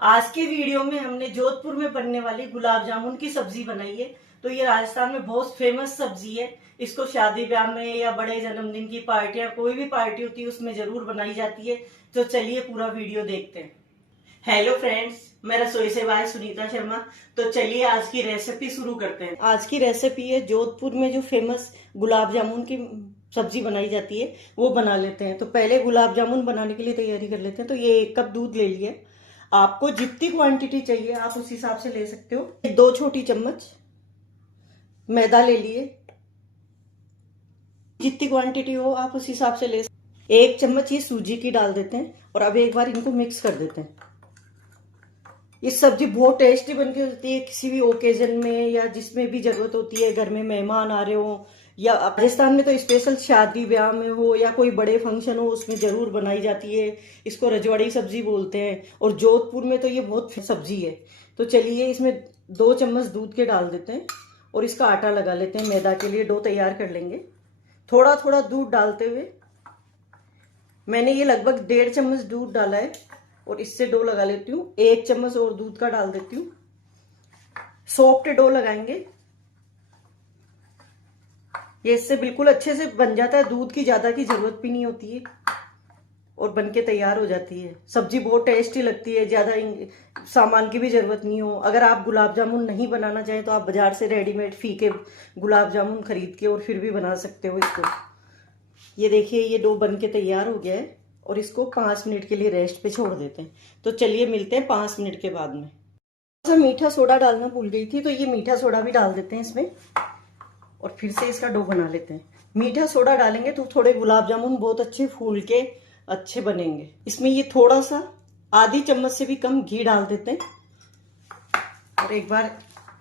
आज के वीडियो में हमने जोधपुर में बनने वाली गुलाब जामुन की सब्जी बनाई है। तो ये राजस्थान में बहुत फेमस सब्जी है। इसको शादी ब्याह में या बड़े जन्मदिन की पार्टियां, कोई भी पार्टी होती है उसमें जरूर बनाई जाती है। तो चलिए पूरा वीडियो देखते हैं। हेलो फ्रेंड्स, मैं रसोई से बाय सुनीता शर्मा। तो चलिए आज की रेसिपी शुरू करते हैं। आज की रेसिपी है जोधपुर में जो फेमस गुलाब जामुन की सब्जी बनाई जाती है वो बना लेते हैं। तो पहले गुलाब जामुन बनाने के लिए तैयारी कर लेते हैं। तो ये 1 कप दूध ले लिया। आपको जितनी क्वांटिटी चाहिए आप उस हिसाब से ले सकते हो। 2 छोटी चम्मच मैदा ले लिए। जितनी क्वांटिटी हो आप उस हिसाब से ले सकते। 1 चम्मच ये सूजी की डाल देते हैं और अब एक बार इनको मिक्स कर देते हैं। ये सब्जी बहुत टेस्टी बन के होती है। किसी भी ओकेजन में या जिसमें भी जरूरत होती है, घर में मेहमान आ रहे हो या राजस्थान में तो स्पेशल शादी ब्याह में हो या कोई बड़े फंक्शन हो उसमें जरूर बनाई जाती है। इसको रजवाड़ी सब्जी बोलते हैं और जोधपुर में तो ये बहुत सब्जी है। तो चलिए इसमें 2 चम्मच दूध के डाल देते हैं और इसका आटा लगा लेते हैं। मैदा के लिए डो तैयार कर लेंगे। थोड़ा थोड़ा दूध डालते हुए मैंने ये लगभग 1.5 चम्मच दूध डाला है और इससे डो लगा लेती हूँ। 1 चम्मच और दूध का डाल देती हूँ। सॉफ्ट डो लगाएंगे। ये इससे बिल्कुल अच्छे से बन जाता है। दूध की ज्यादा की जरूरत भी नहीं होती है और बनके तैयार हो जाती है। सब्जी बहुत टेस्टी लगती है। ज्यादा सामान की भी जरूरत नहीं हो। अगर आप गुलाब जामुन नहीं बनाना चाहें तो आप बाजार से रेडीमेड फीके गुलाब जामुन खरीद के और फिर भी बना सकते हो इसको। ये देखिए ये डो बन के तैयार हो गया है और इसको 5 मिनट के लिए रेस्ट पे छोड़ देते हैं। तो चलिए मिलते हैं 5 मिनट के बाद में। मीठा सोडा डालना भूल गई थी तो ये मीठा सोडा भी डाल देते हैं इसमें और फिर से इसका डो बना लेते हैं। मीठा सोडा डालेंगे तो थोड़े गुलाब जामुन बहुत अच्छे फूल के अच्छे बनेंगे। इसमें ये थोड़ा सा आधी चम्मच से भी कम घी डाल देते हैं और एक बार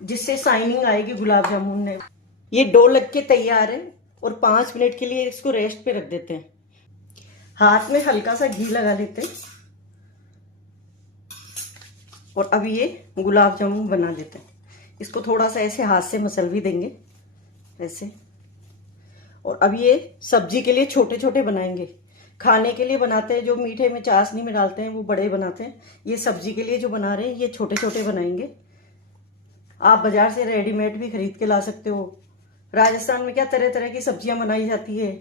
जिससे शाइनिंग आएगी गुलाब जामुन में। ये डो लग के तैयार है और 5 मिनट के लिए इसको रेस्ट पे रख देते हैं। हाथ में हल्का सा घी लगा लेते हैं और अब ये गुलाब जामुन बना लेते हैं। इसको थोड़ा सा ऐसे हाथ से मसल भी देंगे ऐसे। और अब ये सब्जी के लिए छोटे छोटे बनाएंगे। खाने के लिए बनाते हैं जो मीठे में चाशनी में डालते हैं वो बड़े बनाते हैं। ये सब्जी के लिए जो बना रहे हैं ये छोटे छोटे बनाएंगे। आप बाजार से रेडीमेड भी खरीद के ला सकते हो। राजस्थान में क्या तरह तरह की सब्जियां बनाई जाती है।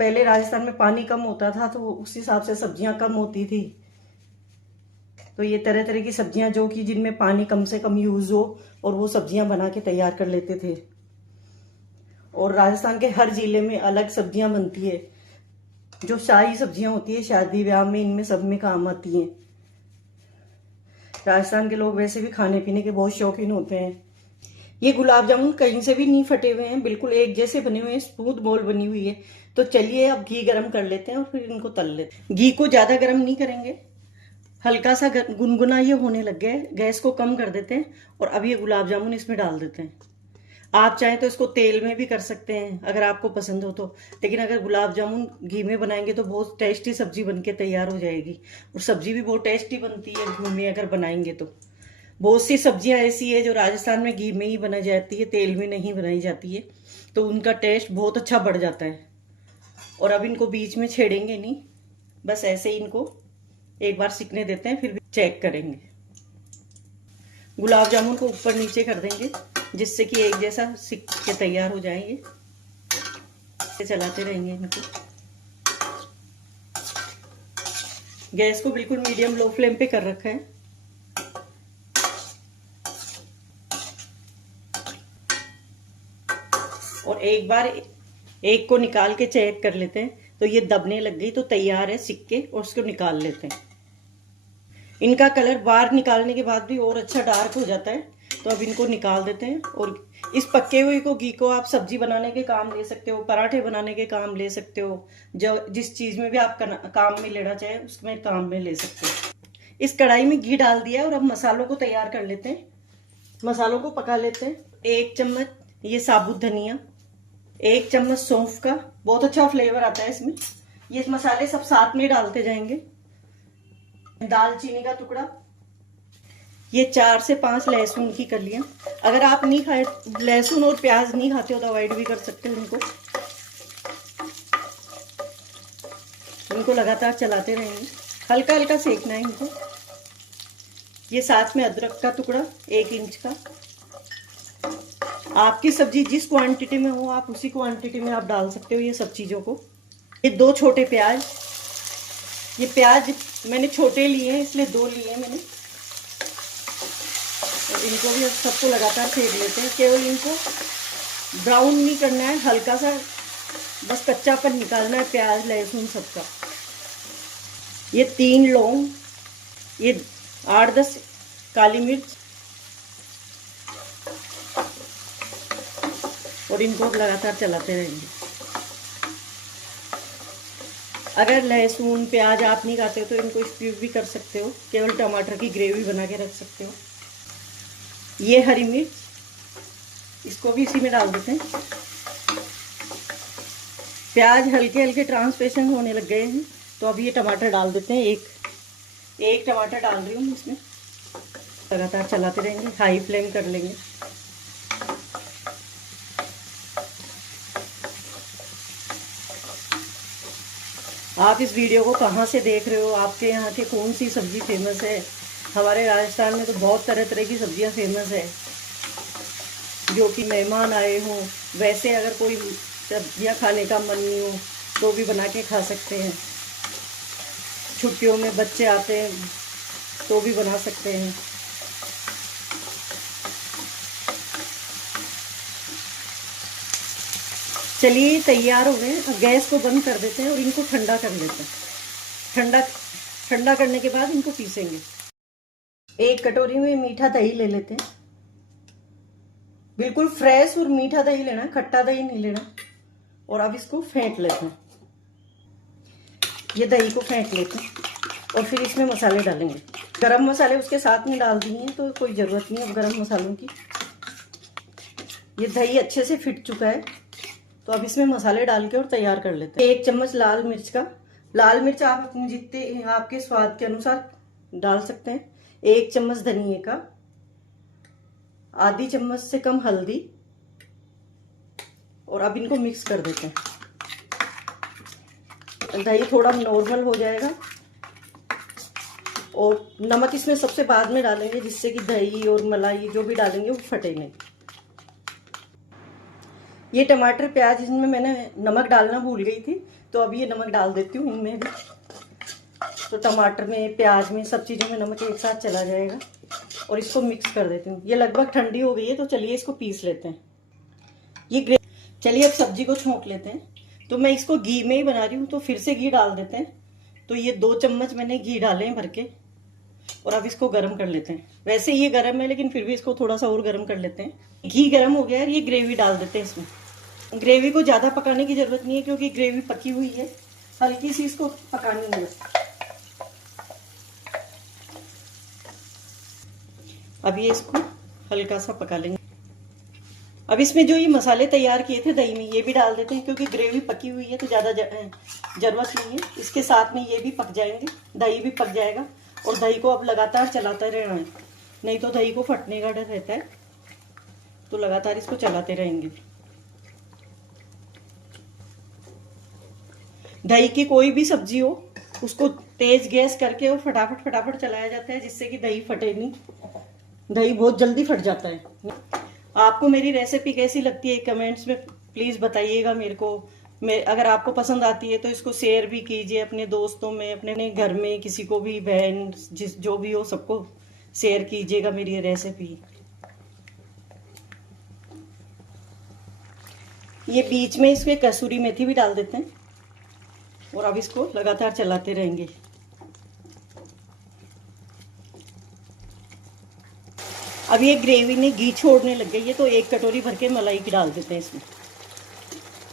पहले राजस्थान में पानी कम होता था तो उस हिसाब से सब्जियां कम होती थी। तो ये तरह तरह की सब्जियां जो कि जिनमें पानी कम से कम यूज हो और वो सब्जियां बना के तैयार कर लेते थे। और राजस्थान के हर जिले में अलग सब्जियां बनती है। जो शाही सब्जियां होती है शादी ब्याह में इनमें सब में काम आती हैं। राजस्थान के लोग वैसे भी खाने पीने के बहुत शौकीन होते हैं। ये गुलाब जामुन कहीं से भी नहीं फटे हुए हैं, बिल्कुल एक जैसे बने हुए हैं। स्मूथ बॉल बनी हुई है। तो चलिए अब घी गरम कर लेते हैं और फिर इनको तल लेते हैं। घी को ज्यादा गरम नहीं करेंगे, हल्का सा गुनगुना ये होने लग गया है। गैस को कम कर देते हैं और अब ये गुलाब जामुन इसमें डाल देते हैं। आप चाहें तो इसको तेल में भी कर सकते हैं अगर आपको पसंद हो तो। लेकिन अगर गुलाब जामुन घी में बनाएंगे तो बहुत टेस्टी सब्जी बनके तैयार हो जाएगी। और सब्जी भी बहुत टेस्टी बनती है घी में अगर बनाएंगे तो। बहुत सी सब्जियां ऐसी है जो राजस्थान में घी में ही बनाई जाती है, तेल में नहीं बनाई जाती है। तो उनका टेस्ट बहुत अच्छा बढ़ जाता है। और अब इनको बीच में छेड़ेंगे नहीं, बस ऐसे ही इनको एक बार सिकने देते हैं फिर भी चेक करेंगे। गुलाब जामुन को ऊपर नीचे कर देंगे जिससे कि एक जैसा सिक के तैयार हो जाएंगे। चलाते रहेंगे इनको। गैस को बिल्कुल मीडियम लो फ्लेम पे कर रखा है। और एक बार एक को निकाल के चेक कर लेते हैं। तो ये दबने लग गई तो तैयार है सिक के, और उसको निकाल लेते हैं। इनका कलर बाहर निकालने के बाद भी और अच्छा डार्क हो जाता है। तो अब इनको निकाल देते हैं। और इस पक्के हुए को घी को आप सब्जी बनाने के काम ले सकते हो, पराठे बनाने के काम ले सकते हो। जो जिस चीज में भी आप काम में लेना चाहे उसमें काम में ले सकते हो। इस कढ़ाई में घी डाल दिया और अब मसालों को तैयार कर लेते हैं। मसालों को पका लेते हैं। 1 चम्मच ये साबुत धनिया, 1 चम्मच सौंफ का, बहुत अच्छा फ्लेवर आता है इसमें। ये मसाले सब साथ में डालते जाएंगे। दालचीनी का टुकड़ा, ये 4 से 5 लहसुन की कलियां। अगर आप नहीं खाए लहसुन और प्याज नहीं खाते हो तो अवॉइड भी कर सकते हो इनको। इनको लगातार चलाते रहेंगे, हल्का हल्का सेकना है इनको। ये साथ में अदरक का टुकड़ा 1 इंच का। आपकी सब्जी जिस क्वांटिटी में हो आप उसी क्वांटिटी में आप डाल सकते हो ये सब चीज़ों को। ये 2 छोटे प्याज, ये प्याज मैंने छोटे लिए हैं इसलिए 2 लिए हैं मैंने। और इनको भी सबको लगातार सेक लेते हैं। केवल इनको ब्राउन नहीं करना है, हल्का सा बस कच्चापन निकालना है प्याज लहसुन सबका। ये 3 लौंग, ये 8-10 काली मिर्च, और इनको लगातार चलाते रहेंगे। अगर लहसुन प्याज आप नहीं खाते हो तो इनको स्किप भी कर सकते हो, केवल टमाटर की ग्रेवी बना के रख सकते हो। ये हरी मिर्च, इसको भी इसी में डाल देते हैं। प्याज हल्के हल्के ट्रांसपेरेंट होने लग गए हैं तो अब ये टमाटर डाल देते हैं। एक टमाटर डाल रही हूँ इसमें। लगातार चलाते रहेंगे, हाई फ्लेम कर लेंगे। आप इस वीडियो को कहाँ से देख रहे हो, आपके यहाँ की कौन सी सब्जी फेमस है? हमारे राजस्थान में तो बहुत तरह तरह की सब्जियाँ फेमस है, जो कि मेहमान आए हों, वैसे अगर कोई सब्जियाँ खाने का मन नहीं हो तो भी बना के खा सकते हैं। छुट्टियों में बच्चे आते हैं तो भी बना सकते हैं। चलिए तैयार हो गए। अब गैस को बंद कर देते हैं और इनको ठंडा कर लेते हैं। ठंडा करने के बाद इनको पीसेंगे। 1 कटोरी में मीठा दही ले लेते हैं। बिल्कुल फ्रेश और मीठा दही लेना, खट्टा दही नहीं लेना। और अब इसको फेंट लेते हैं। ये दही को फेंट लेते हैं और फिर इसमें मसाले डालेंगे। गरम मसाले उसके साथ में डाल दिए हैं तो कोई ज़रूरत नहीं है अब गरम मसालों की। ये दही अच्छे से फिट चुका है तो अब इसमें मसाले डाल के और तैयार कर लेते हैं। 1 चम्मच लाल मिर्च का, लाल मिर्च आप अपने जितने आपके स्वाद के अनुसार डाल सकते हैं। 1 चम्मच धनिए का, आधी चम्मच से कम हल्दी, और अब इनको मिक्स कर देते हैं। दही थोड़ा नॉर्मल हो जाएगा और नमक इसमें सबसे बाद में डालेंगे जिससे कि दही और मलाई जो भी डालेंगे वो फटे नहीं। ये टमाटर प्याज इसमें मैंने नमक डालना भूल गई थी तो अब ये नमक डाल देती हूँ इनमें भी। तो टमाटर में प्याज में सब चीज़ों में नमक एक साथ चला जाएगा और इसको मिक्स कर देती हूँ। ये लगभग ठंडी हो गई है तो चलिए इसको पीस लेते हैं। ये चलिए अब सब्जी को छोंक लेते हैं। तो मैं इसको घी में ही बना रही हूँ तो फिर से घी डाल देते हैं। तो ये 2 चम्मच मैंने घी डाले हैं भर के और अब इसको गर्म कर लेते हैं। वैसे ये गर्म है लेकिन फिर भी इसको थोड़ा सा और गर्म कर लेते हैं। घी गर्म हो गया है, ये ग्रेवी डाल देते हैं इसमें। ग्रेवी को ज़्यादा पकाने की ज़रूरत नहीं है क्योंकि ग्रेवी पकी हुई है, हल्की सी इसको पकानी है। अब ये इसको हल्का सा पका लेंगे। अब इसमें जो ये मसाले तैयार किए थे दही में ये भी डाल देते हैं क्योंकि ग्रेवी पकी हुई है तो ज़्यादा ज़रूरत नहीं है। इसके साथ में ये भी पक जाएंगे, दही भी पक जाएगा। और दही को अब लगातार चलाते रहना है, नहीं तो दही को फटने का डर रहता है। तो लगातार इसको चलाते रहेंगे। दही की कोई भी सब्जी हो उसको तेज गैस करके और फटाफट चलाया जाता है जिससे कि दही फटे नहीं। दही बहुत जल्दी फट जाता है। आपको मेरी रेसिपी कैसी लगती है कमेंट्स में प्लीज़ बताइएगा मेरे को। अगर आपको पसंद आती है तो इसको शेयर भी कीजिए अपने दोस्तों में, अपने घर में किसी को भी, बहन जो भी हो सबको शेयर कीजिएगा मेरी रेसिपी। ये बीच में इसमें कसूरी मेथी भी डाल देते हैं और अब इसको लगातार चलाते रहेंगे। अब ये ग्रेवी ने घी छोड़ने लग गई है तो 1 कटोरी भर के मलाई की डाल देते हैं इसमें।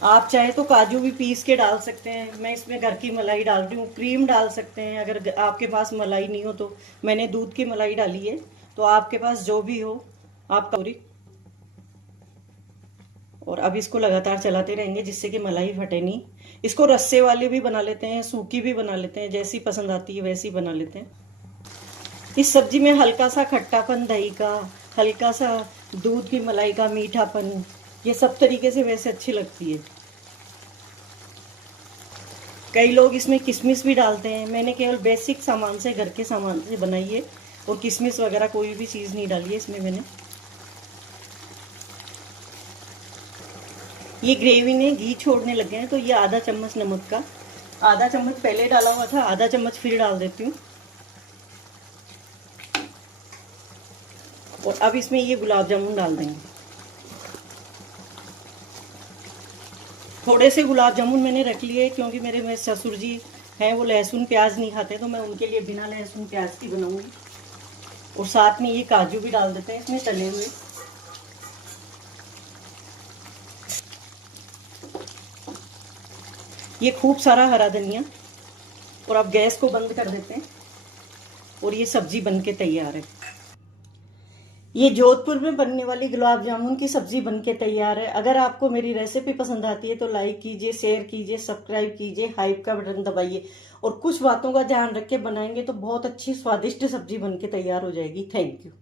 आप चाहे तो काजू भी पीस के डाल सकते हैं, मैं इसमें घर की मलाई डाल रही हूँ। क्रीम डाल सकते हैं अगर आपके पास मलाई नहीं हो तो। मैंने दूध की मलाई डाली है तो आपके पास जो भी हो आप कटोरी। और अब इसको लगातार चलाते रहेंगे जिससे कि मलाई फटे नहीं। इसको रस्से वाले भी बना लेते हैं, सूखी भी बना लेते हैं, जैसी पसंद आती है वैसी बना लेते हैं। इस सब्जी में हल्का सा खट्टापन दही का, हल्का सा दूध की मलाई का मीठापन, ये सब तरीके से वैसे अच्छी लगती है। कई लोग इसमें किशमिश भी डालते हैं, मैंने केवल बेसिक सामान से, घर के सामान से बनाई है। और किशमिश वगैरह कोई भी चीज़ नहीं डाली है इसमें मैंने। ये ग्रेवी ने घी छोड़ने लगे हैं, तो ये आधा चम्मच नमक का, आधा चम्मच पहले डाला हुआ था, आधा चम्मच फिर डाल देती हूँ। और अब इसमें ये गुलाब जामुन डाल देंगे। थोड़े से गुलाब जामुन मैंने रख लिए क्योंकि मेरे ससुर जी हैं, वो लहसुन प्याज नहीं खाते, तो मैं उनके लिए बिना लहसुन प्याज की बनाऊंगी। और साथ में ये काजू भी डाल देते हैं इसमें तले हुए। ये खूब सारा हरा धनिया। और अब गैस को बंद कर देते हैं और ये सब्जी बनके तैयार है। ये जोधपुर में बनने वाली गुलाब जामुन की सब्जी बनके तैयार है। अगर आपको मेरी रेसिपी पसंद आती है तो लाइक कीजिए, शेयर कीजिए, सब्सक्राइब कीजिए, हाइप का बटन दबाइए। और कुछ बातों का ध्यान रख के बनाएंगे तो बहुत अच्छी स्वादिष्ट सब्जी बनके तैयार हो जाएगी। Thank you.